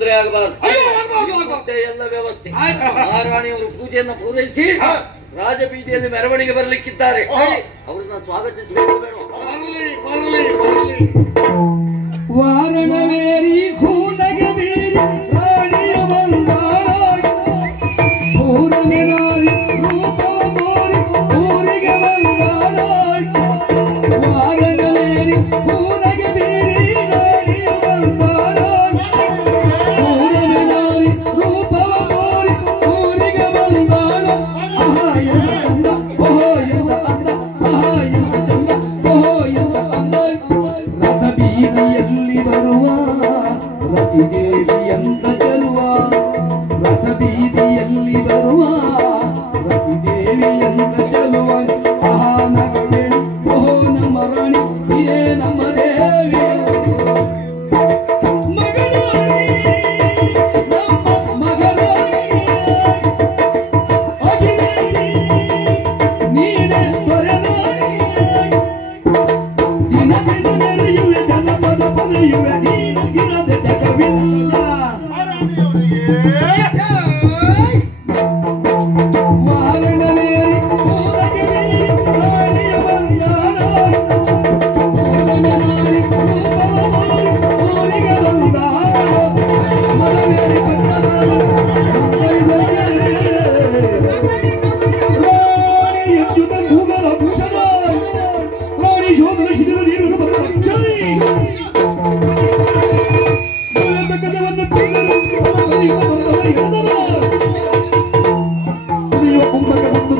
ತೊಂದರೆ ಆಗಬಾರದು. ಮತ್ತೆ ಎಲ್ಲ ವ್ಯವಸ್ಥೆ ಮಹಾರಾಣಿಯವರು ಪೂಜೆಯನ್ನು ಪೂರೈಸಿ ರಾಜಬೀದಿಯಲ್ಲಿ ಮೆರವಣಿಗೆ ಬರಲಿಕ್ಕಿದ್ದಾರೆ. ಅವ್ರನ್ನ ಸ್ವಾಗತಿಸಬೇಕು. ವಾರಣವೇರಿ ಹೂನಗೆ ಬೀರಿ ರಾಣಿಯ ಬಂದಾಳ ಪೂರ್ಣಿ ನಾರಿ ರೂಪವ ತೋರಿ ಊರಿಗೆ ಬಂದಾಳ. ವಾರಣವೇರಿ ಹೂನಗೆ ಬೀರಿ ರಾಣಿಯ ಬಂದಾಳ ಪೂರ್ಣಿ ನಾರಿ ರೂಪವ ತೋರಿ ಊರಿಗೆ ಬಂದಾಳ. ಆಹಾ ಎಂದ ಅಂದ, ಓಹೋ ಎಂದ ಅಂದ, ಆಹಾ ಎಂದ ಚಂದ, ಓಹೋ ಎಂದ ಅಂದ. ರಥ ಬೀದಿಯಲ್ಲಿ ಬರುವ ರತಿದೇವಿಯಂತ ಚೆಲುವ, ರಥ ಬೀದಿಯಲ್ಲಿ ಬರುವ ರತಿದೇವಿಯಂತ ಚೆಲುವ. ಆಹಾ ನಗವೇಣಿ, ಓಹೋ ನಮ್ಮ ರಾಣಿ, ಇದೇ ನಮ್ಮ ದೇವಿ ಮಗರಾಣಿ, ನಮ್ಮ ಮಗರಾಣಿ ಅಗಿಲೇಣಿ, ನೀನೇ ದೊರೆರಾಣಿ. ದಿನ ದಿನ ಮೆರೆಯುವೆ ಜನಪದ ಪದೆಯುವೆ, ನೀನು ಇರದೆ ಜಗವಿಲ್ಲ. ವಾರಣವೇರಿ ಊರಗೆ ಬೀರಿ ರಾಣಿಯ ಬಂದಾಳ ಪೂರ್ಣನಾರಿ ರೂಪವ ತೋರಿ ಊರಿಗೆ ಬಂದಾಳ. ಮರವೇರಿ ಪಟ್ಟದಾಳು ರಾಣಿ ಎದ್ದುದ ಕೂಗಲ ಭೂಷಣ, ರಾಣಿ ಶೋಧನ ಶಿಥಿಲ ನೀರು ಬಂದ ರಕ್ಷಣೆ. ಗಜವನ್ನು ಕೊಂದರು ಕಲಿಯುವ ಬಂದವ ಎಳೆದವ ಕುಡಿಯುವ ಕುಂಭಕ ಬಂದು